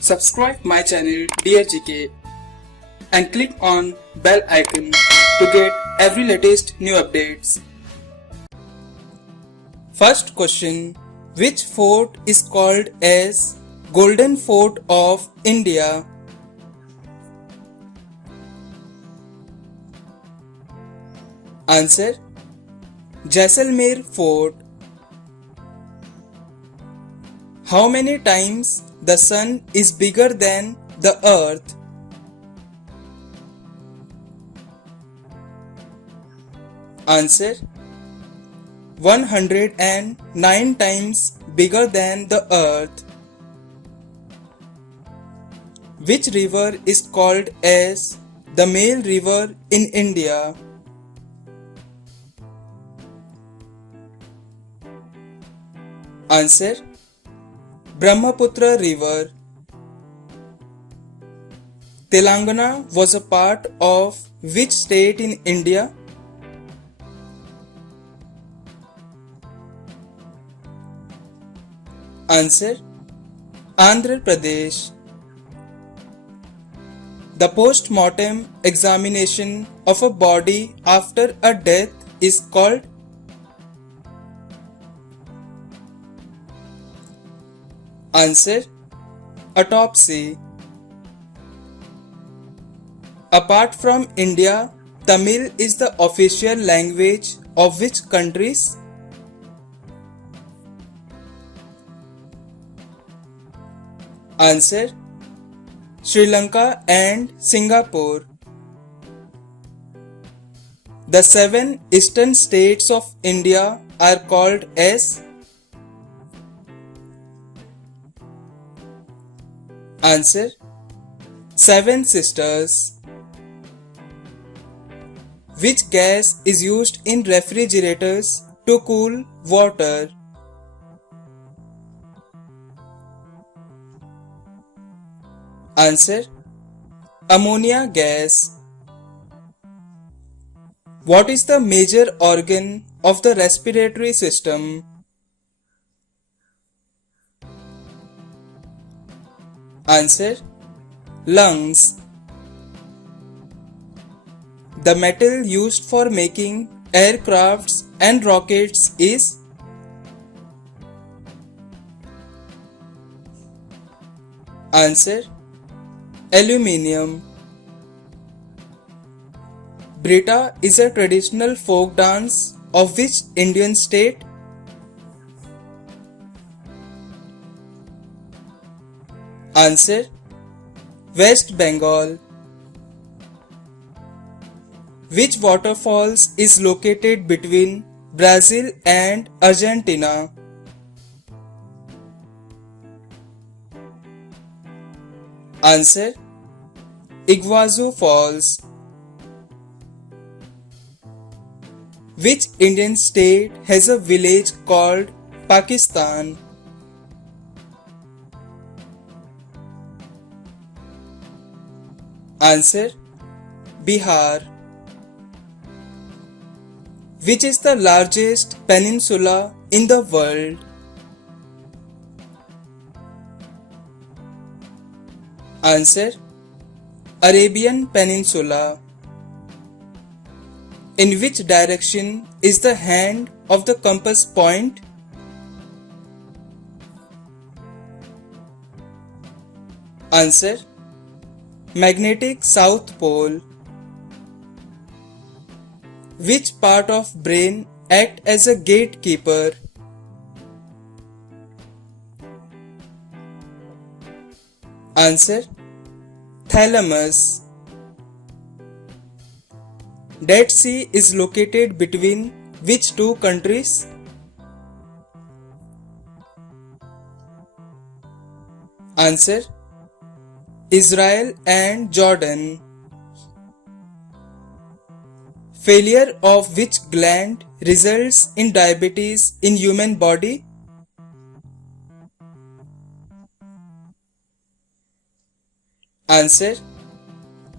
Subscribe my channel Dear GK and click on bell icon to get every latest new updates. First question. Which fort is called as Golden Fort of India? Answer. Jaisalmer Fort. How many times the sun is bigger than the earth? Answer. 109 times bigger than the earth. Which river is called as the male river in India? Answer. Brahmaputra River. Telangana was a part of which state in India? Answer. Andhra Pradesh. The post-mortem examination of a body after a death is called? Answer. Autopsy. Apart from India, Tamil is the official language of which countries? Answer. Sri Lanka and Singapore. The 7 eastern states of India are called as? Answer. 7 sisters. Which gas is used in refrigerators to cool water? Answer. Ammonia gas. What is the major organ of the respiratory system? Answer. Lungs. The metal used for making aircrafts and rockets is? Answer. Aluminium. Brita is a traditional folk dance of which Indian state? Answer. West Bengal. Which waterfalls is located between Brazil and Argentina? Answer. Iguazu Falls. Which Indian state has a village called Pakistan? Answer. Bihar. Which is the largest peninsula in the world? Answer. Arabian Peninsula. In which direction is the hand of the compass point? Answer. Magnetic South Pole. Which part of brain act as a gatekeeper? Answer. Thalamus. Dead Sea is located between which two countries? Answer. Israel and Jordan. Failure of which gland results in diabetes in human body? Answer.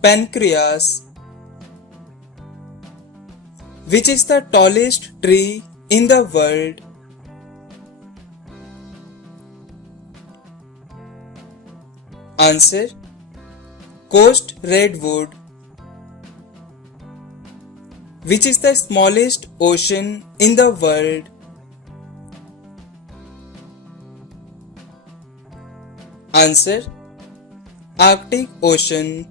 Pancreas. Which is the tallest tree in the world? Answer: Coast redwood. Which is the smallest ocean in the world? Answer: Arctic Ocean.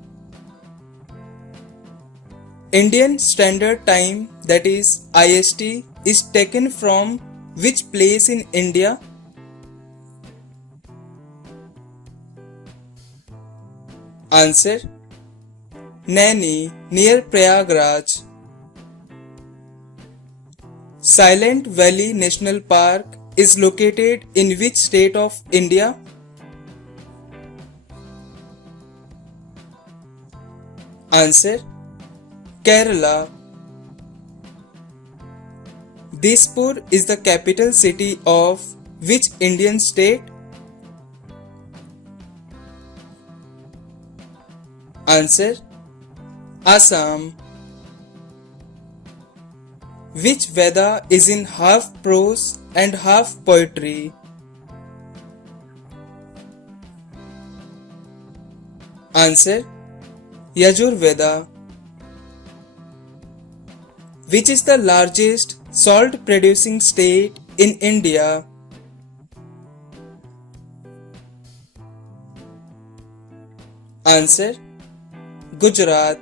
Indian Standard Time, that is IST, is taken from which place in India? Answer: Naini, near Prayagraj. Silent Valley National Park is located in which state of India? Answer: Kerala. Dispur is the capital city of which Indian state? Answer: Assam. Which Veda is in half prose and half poetry? Answer: Yajurveda. Which is the largest salt producing state in India? Answer: Gujarat.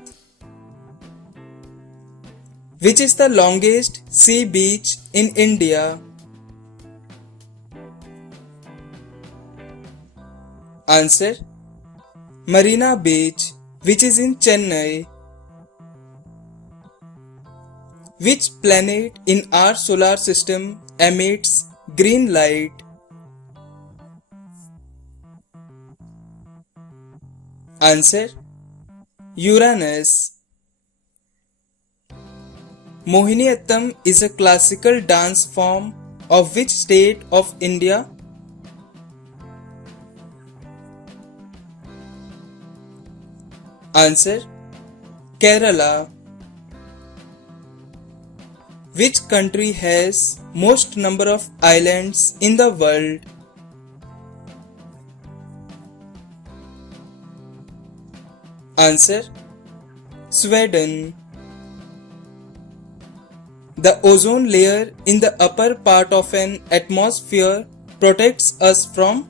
Which is the longest sea beach in India? Answer: Marina Beach, which is in Chennai. Which planet in our solar system emits green light? Answer: Uranus. Mohiniyattam is a classical dance form of which state of India? Answer: Kerala. Which country has most number of islands in the world? Answer: Sweden. The ozone layer in the upper part of an atmosphere protects us from?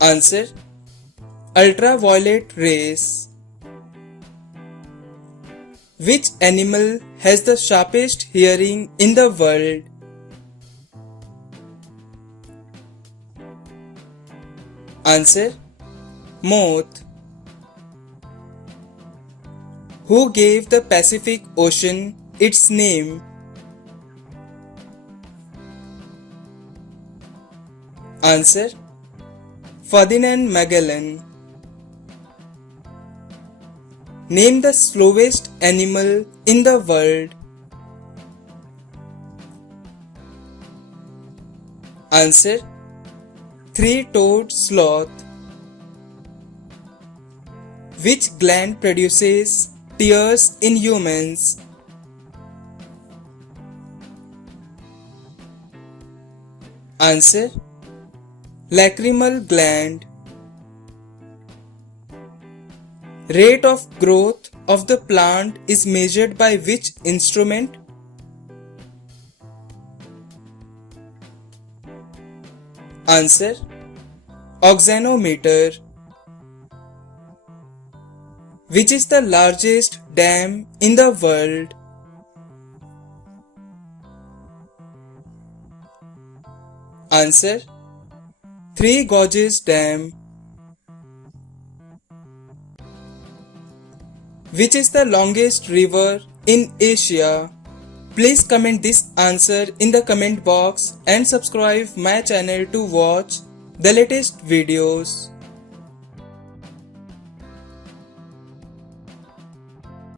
Answer: ultraviolet rays. Which animal has the sharpest hearing in the world? Answer: moth. Who gave the Pacific Ocean its name? Answer: Ferdinand Magellan. Name the slowest animal in the world. Answer: three-toed sloth. Which gland produces tears in humans? Answer: lacrimal gland. Rate of growth of the plant is measured by which instrument? Answer: oxynometer. Which is the largest dam in the world? Answer: Three Gorges Dam. Which is the longest river in Asia? Please comment this answer in the comment box and subscribe my channel to watch the latest videos.